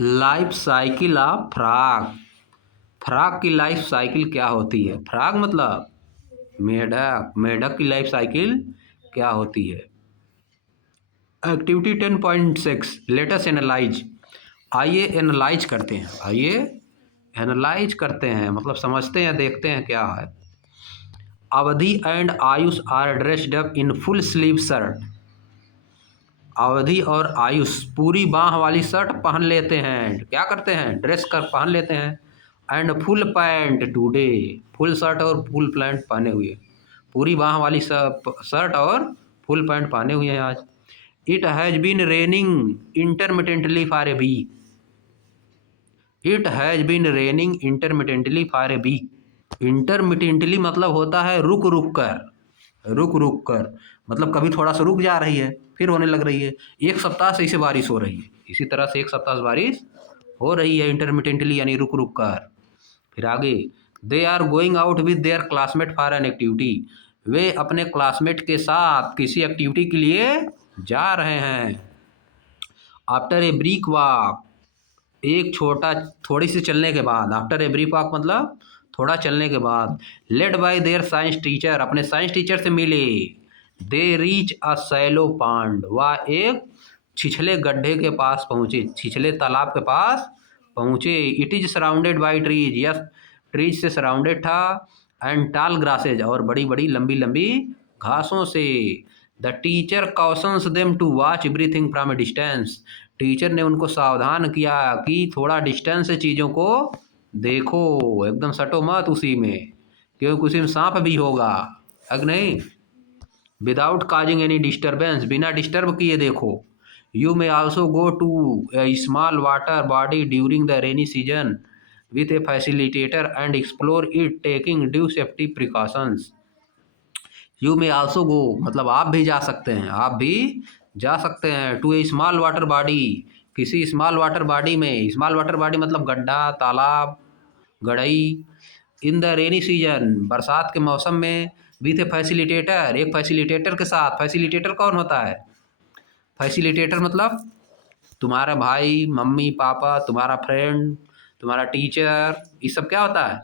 Life cycle of frog. Frog की life cycle क्या होती है? फ्रॉग मतलब मेढक। मेढक की लाइफ साइकिल क्या होती है? Activity 10.6 let us analyse. आइए एनालाइज करते हैं। आइए एनालाइज करते हैं मतलब समझते हैं, देखते हैं क्या है। Avadhi and Ayush are dressed up in full sleeve shirt. Avadhi और आयुष पूरी बाह वाली शर्ट पहन लेते हैं। क्या करते हैं? ड्रेस कर पहन लेते हैं। And full pant today. Full shirt और फुल पैंट पहने हुए, पूरी बाह वाली शर्ट और फुल पैंट पहने हुए हैं आज। It has been raining intermittently for a week. It has been raining intermittently for a week. Intermittently मतलब होता है रुक रुक कर। रुक रुक कर मतलब कभी थोड़ा सा रुक जा रही है फिर होने लग रही है। एक सप्ताह से इसे बारिश हो रही है। इसी तरह से एक सप्ताह से बारिश हो रही है इंटरमिटेंटली यानी रुक रुक कर। फिर आगे, they are going out with their classmate for an activity. वे अपने क्लासमेट के साथ किसी एक्टिविटी के लिए जा रहे हैं। आफ्टर ए ब्रीक वॉक, एक थोड़ी सी चलने के बाद। आफ्टर ए ब्रीक वॉक मतलब थोड़ा चलने के बाद। Led by there science teacher, अपने साइंस टीचर से मिले। दे रीच अ सैलो पांड, वह एक छिछले गड्ढे के पास पहुँचे, छिछले तालाब के पास पहुँचे। It is surrounded by trees, yes trees से सराउंडेड था। एंड टाल ग्रासेज, और बड़ी बड़ी लंबी लंबी घासों से। The teacher cautions them to watch everything from a distance. टीचर ने उनको सावधान किया कि थोड़ा डिस्टेंस से चीज़ों को देखो, एकदम सटो मत उसी में, क्योंकि उसी में सांप भी होगा। अग नहीं, विदाउट काजिंग एनी डिस्टर्बेंस, बिना डिस्टर्ब किए देखो। You may also go to a small water body during the rainy season with a facilitator and explore it taking due safety precautions. You may also go मतलब आप भी जा सकते हैं, आप भी जा सकते हैं। To a small water body, किसी स्मॉल वाटर बॉडी में। स्मॉल वाटर बॉडी मतलब गड्ढा, तालाब, गड़ई। इन द रेनी सीजन, बरसात के मौसम में। विथ ए फैसिलिटेटर, एक फैसिलिटेटर के साथ। फैसिलिटेटर कौन होता है? फैसिलिटेटर मतलब तुम्हारा भाई, मम्मी, पापा, तुम्हारा फ्रेंड, तुम्हारा टीचर, ये सब क्या होता है?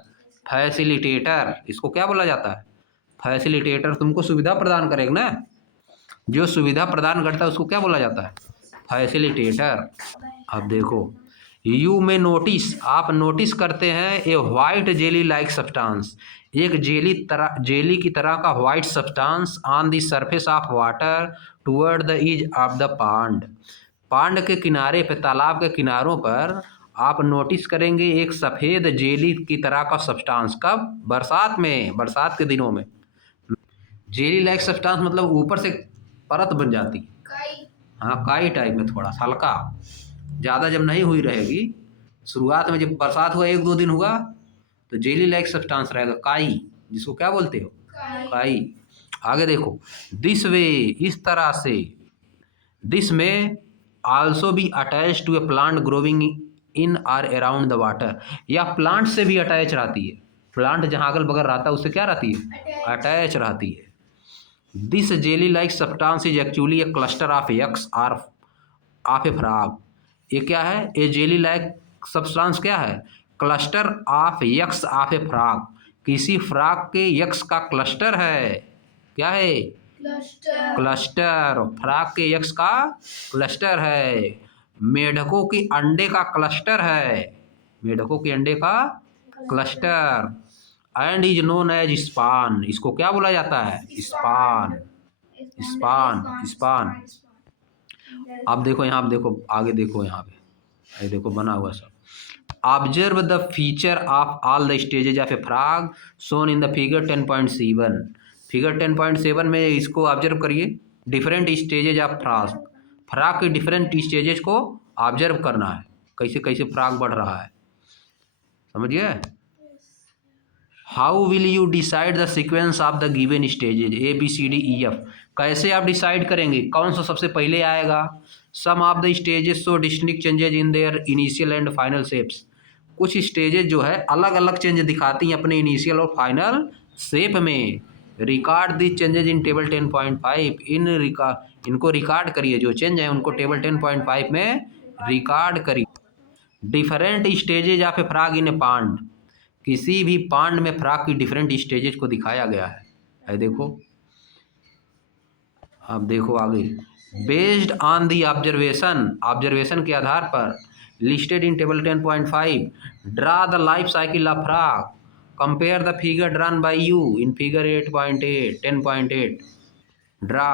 फैसिलिटेटर। इसको क्या बोला जाता है? फैसिलिटेटर। तुमको सुविधा प्रदान करेगा ना, जो सुविधा प्रदान करता है उसको क्या बोला जाता है? फैसिलिटेटर। अब देखो, यू में नोटिस, आप नोटिस करते हैं a white jelly like substance, एक जेली की तरह का white substance on the surface of water toward the edge of the pond. Pond के किनारे पे, तालाब के किनारों पर आप नोटिस करेंगे एक सफ़ेद जेली की तरह का सब्सटेंस। कब? बरसात में, बरसात के दिनों में। जेली लाइक सब्सटेंस मतलब ऊपर से परत बन जाती है। हाँ, काई टाइप में, थोड़ा सा हल्का, ज़्यादा जब नहीं हुई रहेगी। शुरुआत में जब बरसात हुआ 1-2 दिन हुआ तो जेली लाइक सब्सटेंस रहेगा, काई, जिसको क्या बोलते हो? काई। आगे देखो, दिस वे, इस तरह से। दिस में also be attach to a plant growing in or around the water, या प्लांट से भी अटैच रहती है। प्लांट जहाँ अगल बगल रहता है उससे क्या रहती है? अटैच रहती है। This jelly like substance is actually a cluster of eggs or of a frog. ये क्या है? ए जेली लाइक सब्सटेंस क्या है? Cluster of eggs of a frog, किसी फ्रॉग के यक्स का क्लस्टर है। क्या है? क्लस्टर। फ्रॉग के यक्स का क्लस्टर है। मेढकों की अंडे का क्लस्टर है। मेढकों के अंडे का cluster. And is known as spawn, इसको क्या बोला जाता है? स्पान। Spawn, spawn. अब देखो यहाँ, आप देखो आगे, देखो यहाँ पे, ये देखो बना हुआ सब। Observe the feature of all the stages of a frog shown in the figure 10.7। Figure 10.7 में इसको ऑब्जर्व करिए। Different stages of frog, frog के डिफरेंट स्टेजेज को ऑब्जर्व करना है, कैसे कैसे फ्रॉग बढ़ रहा है, समझिए। How will you decide the sequence of the given stages ABCDEF, कैसे आप डिसाइड करेंगे कौन सा सबसे पहले आएगा? Some of the stages show distinct changes in their initial and final shapes, कुछ स्टेजेज जो है अलग अलग चेंज दिखाती हैं अपने इनिशियल और फाइनल शेप में। Record the changes in table 10.5, इनको रिकॉर्ड करिए, जो चेंज है उनको टेबल 10.5 में रिकॉर्ड करिए। Different stages of a frog in a pond, किसी भी पांड में फ्रॉग की डिफरेंट स्टेजेज को दिखाया गया है देखो। अब देखो आगे, बेस्ड ऑन दी ऑब्जर्वेशन के आधार पर listed in table 10.5 draw the life cycle of frog, compare the figure drawn by you in figure 8.8 10.8। Draw,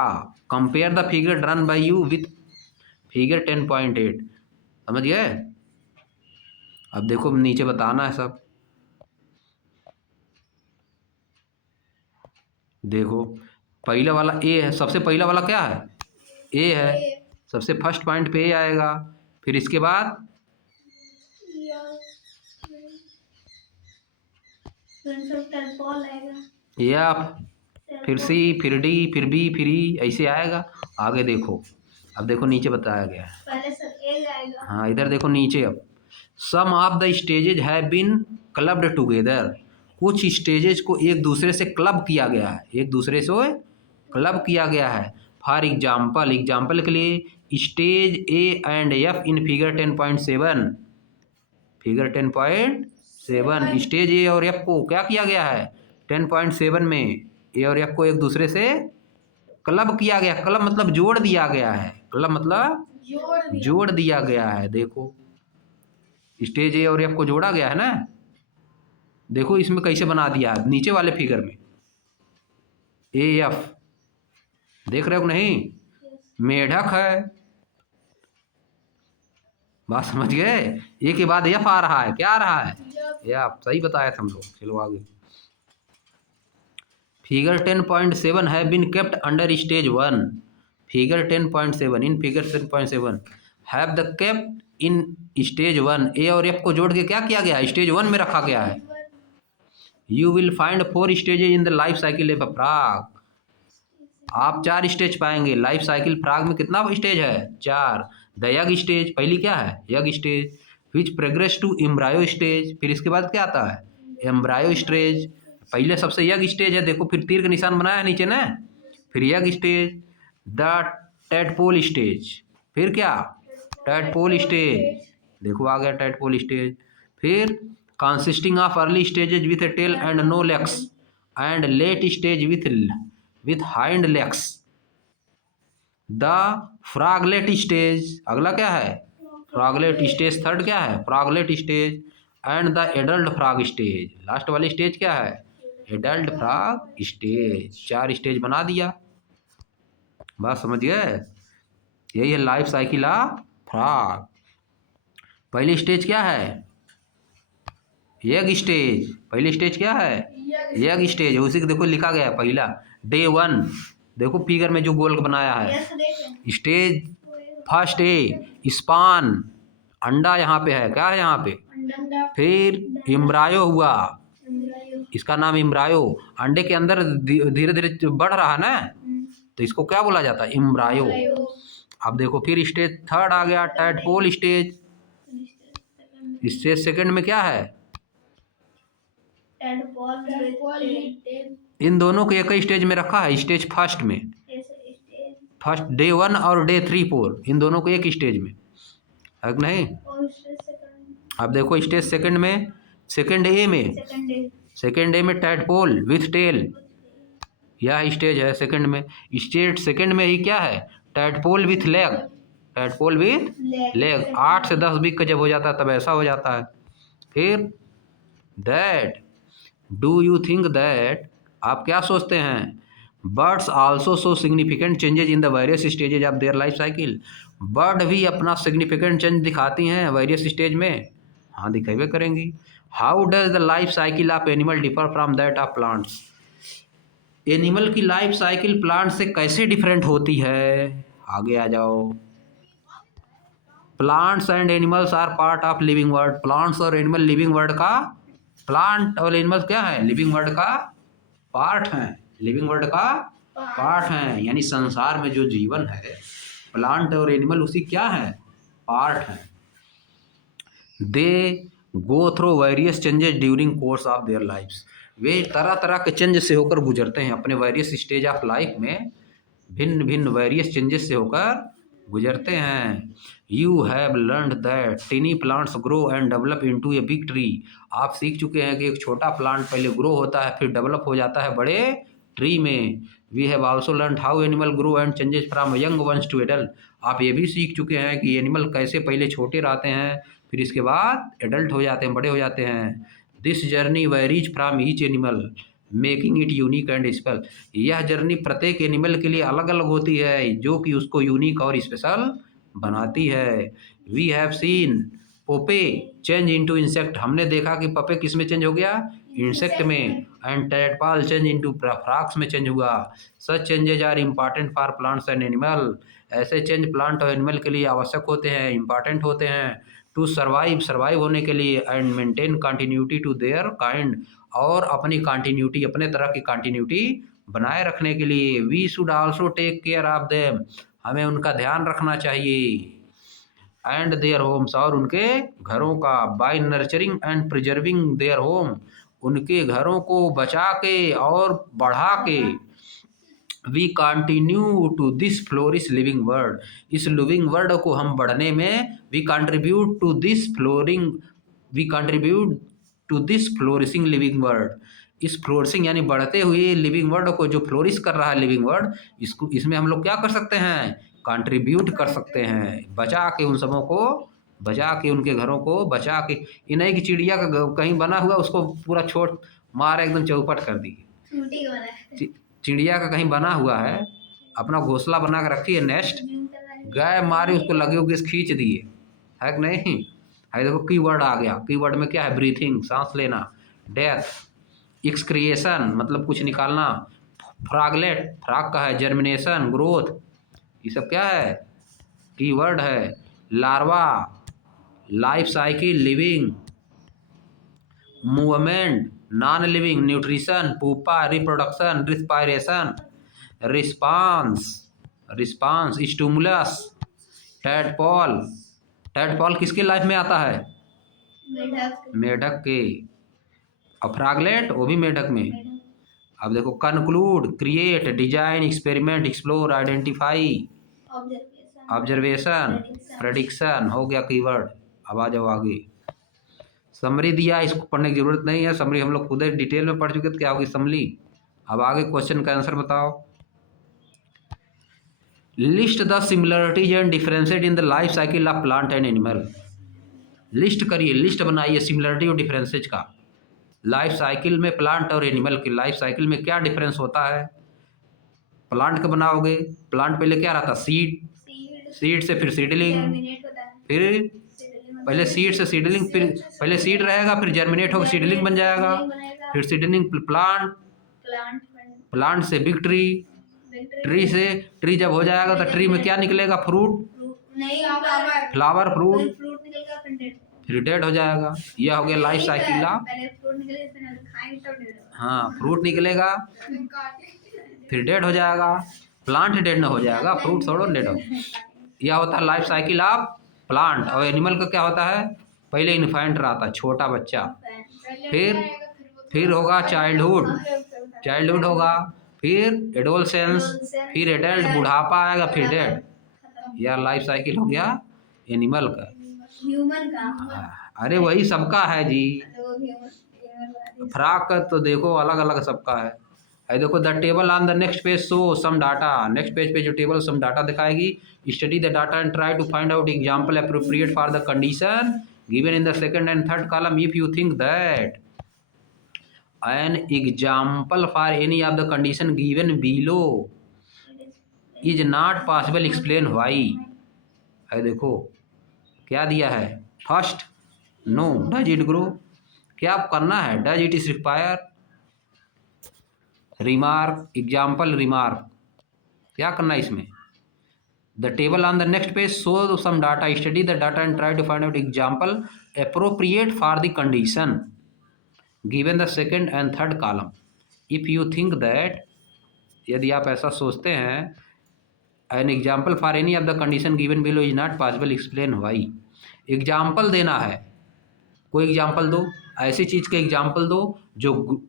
compare the figure drawn by you with figure 10.8। समझ गए? अब देखो नीचे बताना है सब। देखो पहला वाला ए है, सबसे पहला वाला क्या है? ए है, सबसे फर्स्ट पॉइंट पे ए आएगा, फिर इसके बाद एफ, फिर सी, फिर डी, फिर बी, फिर ई, ऐसे आएगा। आगे देखो, अब देखो नीचे बताया गया है, पहले सब ए आएगा। हाँ इधर देखो नीचे, अब some of the stages have been clubbed together, कुछ स्टेजेज को एक दूसरे से क्लब किया गया है, एक दूसरे से क्लब किया गया है। फॉर एग्जाम्पल के लिए stage A and F in figure 10.7, figure 10.7 stage A और एफ को क्या किया गया है? 10.7 में ए और एफ को एक दूसरे से क्लब किया गया। क्लब मतलब जोड़ दिया गया है, क्लब मतलब जोड़ दिया गया है। देखो स्टेज ए और एफ को जोड़ा गया है ना। देखो इसमें कैसे बना दिया है, नीचे वाले फिगर में ए एफ देख रहे हो नहीं? मेढक है, बात समझ गए? ए के बाद एफ आ रहा है, क्या आ रहा है? एफ, सही बताया था हम लोग। चलो आगे, figure 10.7 has been kept under stage 1, figure 10.7 in figure 10.7 have the kept in stage 1। A और एफ को जोड़ के क्या किया गया है? स्टेज 1 में रखा गया है। You will find 4 stages in the life cycle of frog, आप 4 स्टेज पाएंगे। लाइफ साइकिल फ्रॉग में कितना स्टेज है? 4। द एग स्टेज, पहली क्या है? Egg stage, which progress to embryo stage, फिर इसके बाद क्या आता है? Embryo stage. पहले सबसे एग स्टेज है, देखो फिर तीर का निशान बनाया है नीचे ना, फिर egg stage. The tadpole stage, फिर क्या? टैडपोल स्टेज, देखो आ गया टैडपोल स्टेज। फिर consisting of early stages with a tail and no legs and late stage with hind legs. The froglet stage, अगला क्या है? Froglet stage. थर्ड क्या है? Froglet stage. And the adult frog stage, last वाली stage क्या है? Adult frog stage. 4 stage बना दिया, बात समझ गए? यही है लाइफ साइकिल ऑफ फ्रॉग। पहली स्टेज क्या है? Egg stage. पहली स्टेज क्या है? Egg stage. उसी को देखो लिखा गया है पहला डे 1, देखो फिगर में जो गोल बनाया है। स्टेज फर्स्ट ए स्पान, अंडा यहाँ पे है, क्या है यहाँ पे? फिर एम्ब्रायो हुआ, इसका नाम एम्ब्रायो। अंडे के अंदर धीरे धीरे बढ़ रहा है ना, तो इसको क्या बोला जाता है? एम्ब्रायो। अब देखो फिर स्टेज थर्ड आ गया, टैडपोल स्टेज। स्टेज सेकंड में क्या है? इन दोनों को एक ही स्टेज में रखा है। स्टेज फर्स्ट में, फर्स्ट डे 1 और डे 3 4, इन दोनों को एक स्टेज में है नहीं। अब देखो स्टेज सेकंड में, सेकंड ए में टैडपोल विथ टेल, यह स्टेज है सेकंड में। स्टेज सेकंड में ही क्या है? Tadpole with leg, tadpole with leg. 8 से 10 वीक का जब हो जाता है तब ऐसा हो जाता है। फिर that, do you think that, आप क्या सोचते हैं? Birds also show significant changes in the various stages of their life cycle, bird भी अपना सिग्निफिकेंट चेंज दिखाती हैं वेरियस स्टेज में। हाँ दिखेबे करेंगी। How does the life cycle of animal differ from that of plants, animal की life cycle plant से कैसे डिफरेंट होती है? आगे आ जाओ। Plants and animals are part of living world, plants और एनिमल लिविंग वर्ल्ड का, प्लांट और एनिमल्स क्या है? लिविंग वर्ल्ड का पार्ट हैं, लिविंग वर्ल्ड का पार्ट हैं। यानी संसार में जो जीवन है, प्लांट और एनिमल उसी क्या है? पार्ट हैं। They go through various changes during course of their lifes, वे तरह तरह के चेंज से होकर गुजरते हैं अपने वेरियस स्टेज ऑफ लाइफ में, भिन्न भिन्न वेरियस चेंजेस से होकर गुजरते हैं। You have learned that टिनी plants grow and develop into a big tree. आप सीख चुके हैं कि एक छोटा प्लांट पहले ग्रो होता है फिर डेवलप हो जाता है बड़े ट्री में। We have also learned how animal grow and changes from young ones to adult. आप ये भी सीख चुके हैं कि एनिमल कैसे पहले छोटे रहते हैं फिर इसके बाद एडल्ट हो जाते हैं, बड़े हो जाते हैं। This journey varies from each animal making it unique and special. यह जर्नी प्रत्येक एनिमल के लिए अलग अलग होती है जो कि उसको यूनिक और स्पेशल बनाती है। We have seen pupa change into insect. हमने देखा कि पपे किस में चेंज हो गया, इंसेक्ट में। And tadpole change into frogs में चेंज हुआ। Such changes are important for plants and animal. ऐसे चेंज प्लांट और एनिमल के लिए आवश्यक होते हैं, इंपॉर्टेंट होते हैं। टू सर्वाइव होने के लिए and maintain continuity to their kind, और अपनी कंटिन्यूटी अपने तरह की कंटिन्यूटी बनाए रखने के लिए। We should also take care of them. हमें उनका ध्यान रखना चाहिए। एंड देयर होम्स, और उनके घरों का। By nurturing and preserving their home, उनके घरों को बचा के और बढ़ा के। We continue to this flourish living world, इस लिविंग वर्ल्ड को हम बढ़ने में we contribute to this flourishing living world. इस फ्लोरिशिंग यानी बढ़ते हुए लिविंग वर्ल्ड को जो फ्लोरिश कर रहा है लिविंग वर्ल्ड, इसको इसमें हम लोग क्या कर सकते हैं, कंट्रीब्यूट कर सकते हैं। बचा के उन सबों को, बचा के उनके घरों को बचा के। ये नहीं कि चिड़िया का कहीं बना हुआ उसको पूरा छोड़ मार एकदम चौपट कर दी। चिड़िया का कहीं बना हुआ है, अपना घोंसला बना के रखी है, नेस्ट, गाय मारी उसको लगे हुए खींच दिए, है कि नहीं। है देखो कीवर्ड आ गया। कीवर्ड में क्या है, ब्रीथिंग सांस लेना, डेथ, एक्सक्रिएशन मतलब कुछ निकालना, फ्रॉगलेट फ्रॉग का है, जर्मिनेशन ग्रोथ, ये सब क्या है, कीवर्ड है। Larva, life cycle living, movement non living, nutrition pupa, reproduction respiration, response stimulus, tadpole. Tadpole किसके लाइफ में आता है, मेढक के। और फ्रॉगलेट वो भी मेढक में। अब देखो conclude, create, design, experiment, explore, identify, observation, prediction हो गया कीवर्ड। अब आ जाओ आगे। समरी दिया, इसको पढ़ने की जरूरत नहीं है, समरी हम लोग खुद ही डिटेल में पढ़ चुके थे, क्या होगी समरी। अब आगे क्वेश्चन का आंसर बताओ। List the similarities and differences in the life cycle of plant and animal. List करिए, लिस्ट बनाइए सिमिलरिटी और डिफरेंसेज का। लाइफ साइकिल में प्लांट और एनिमल की लाइफ साइकिल में क्या डिफरेंस होता है। प्लांट का बनाओगे, प्लांट पहले क्या रहता, सीड, सीड से फिर सीडलिंग, फिर पहले सीड से सीडलिंग, फिर पहले सीड रहेगा फिर जर्मिनेट होकर सीडलिंग बन जाएगा, फिर सीडलिंग प्लांट, प्लांट से बिग ट्री, ट्री से, ट्री जब हो जाएगा तो ट्री में क्या निकलेगा, फ्रूट, फ्लावर, फ्रूट, फिर डेड हो जाएगा। यह हो गया लाइफ साइकिल ऑफ। हाँ फ्रूट निकलेगा फिर डेड हो जाएगा, प्लांट डेड ना हो जाएगा, फ्रूट थोड़ा डेड हो। यह होता है लाइफ साइकिल ऑफ प्लांट। और एनिमल का क्या होता है, पहले इन्फेंट रहता है छोटा बच्चा, फिर होगा चाइल्डहुड, चाइल्डहुड होगा, फिर एडोलसेंस, फिर एडल्ट, बुढ़ापा आएगा, फिर डेड। यह लाइफ साइकिल हो गया एनिमल का। ह्यूमन का, अरे वही सबका है जी। फ्रॉग का तो देखो अलग अलग सबका है। देखो the table on the next page show some data. Next page पे जो टेबल सम डाटा दिखाएगी, study the data and try to find out example appropriate for the condition given in the second and third column if you think that an example for any of the condition given below is not possible, explain why। है देखो क्या दिया है, first no, does it grow, क्या करना है, does it is require, remark, example, remark, क्या करना है इसमें। The table on the next page show some data, study the data and try to find out example appropriate for the condition given the second and third column if you think that, यदि आप ऐसा सोचते हैं, an example for any of the condition given below is not possible, explain why. Example देना है, कोई example दो, ऐसी चीज़ के एग्जाम्पल दो जो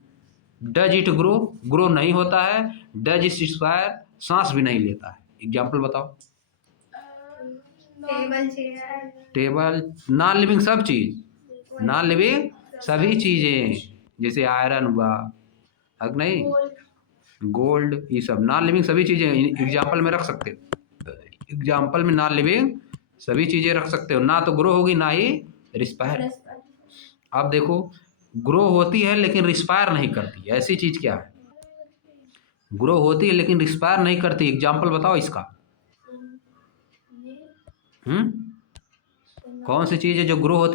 डज इट ग्रो, ग्रो नहीं होता है, डज इट एक्सपायर, सांस भी नहीं लेता है, एग्जाम्पल बताओ। Table chair. Table, non living सब चीज, नॉन लिविंग सभी चीजें, जैसे आयरन हुआ, हक नहीं, गोल्ड, ये सब नॉन लिविंग सभी चीजें एग्जाम्पल में रख सकते हो। एग्जाम्पल में नॉन लिविंग सभी चीजें रख सकते हो, ना तो ग्रो होगी ना ही रिस्पायर। अब देखो, ग्रो होती है लेकिन रिस्पायर नहीं करती, ऐसी चीज क्या है? ग्रो होती है लेकिन रिस्पायर नहीं करती, एग्जाम्पल बताओ इसका। कौन सी चीज है जो ग्रो होती